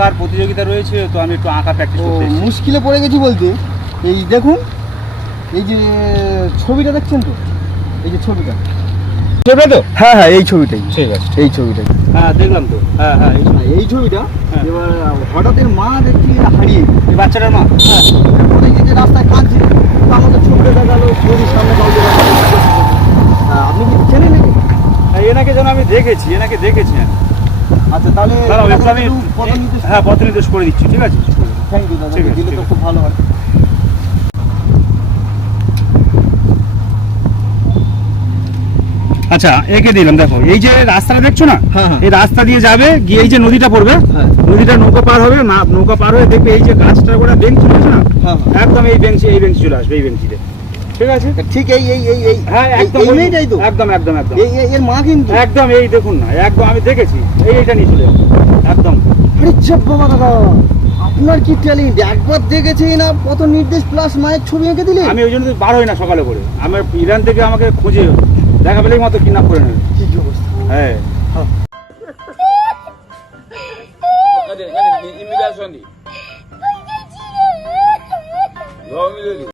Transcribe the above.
আঁকার প্রতিযোগিতা রয়েছে, তো আমি একটু আঁকা প্র্যাকটিস করতে এসেছি। মুশকিলে পড়ে গেছি বলতে, এই দেখুন, এই যে ছবিটা দেখছেন তো, এই যে ছবিটা, ছবিটা তো? হ্যাঁ হ্যাঁ এই ছবিটাই, ঠিক আছে। এই ছবিটাই, হ্যাঁ দেখলাম তো, হ্যাঁ হ্যাঁ এই ছবি। এই ছবিটা। হ্যাঁ। এবার হঠাৎ এর মা দেখছি হারিয়ে গেছে। এই বাচ্চাটার মা? হ্যাঁ, এরপরে এই যে রাস্তায় কাঁদছে, তো আমাদের ছবিটা দেখালো, নদীর সামনে কাউকে দেখালো। আপনি কি চেনেন নাকি? হ্যাঁ, এনাকে যেন আমি দেখেছি, এনাকে দেখেছি আমি। আচ্ছা তাহলে দাঁড়াও, একটু আমি পথ নির্দেশ। হ্যাঁ পথ নির্দেশ করে দিচ্ছি, ঠিক আছে? থ্যাংক ইউ দাদা, ঠিক আছে, দিলে ঠিক তো আছে। খুব ভালো হয়। আচ্ছা একে দিলাম, দেখো এই যে রাস্তাটা দেখছো না, হ্যাঁ, হ্যাঁ। এই রাস্তা দিয়ে যাবে, গিয়ে এই যে নদীটা পড়বে, হ্যাঁ। নদীটা নৌকা পার হবে, নৌকা পার হয়ে দেখবে এই যে গাছটার গোড়া বেঞ্চ চলে আসে না, হ্যাঁ, হ্যাঁ। একদম এই বেঞ্চে চলে আসবে, এই বেঞ্চিতে, ঠিক আছে? ঠিক এই এই এই এই হ্যাঁ একদম এই মেয়েটাই তো, একদম একদম একদম এই এর মা কিন্তু। একদম এই দেখুন না, একদম আমি দেখেছি, এইটা নিয়ে চলে যাবে একদম। আরে চাপ বাবা দাদা, আপনার কি ট্যালেন্ট! একবার দেখেছি না পথ নির্দেশ প্লাস মায়ের ছবি এঁকে দিলে। আমি ওই জন্য তো বার হই না সকালে করে, আমার ইরান থেকে আমাকে খুঁজে দেখা পেলেই মাত্র কিডন্যাপ করে নেবে। কি অবস্থা! হ্যাঁ Immigração.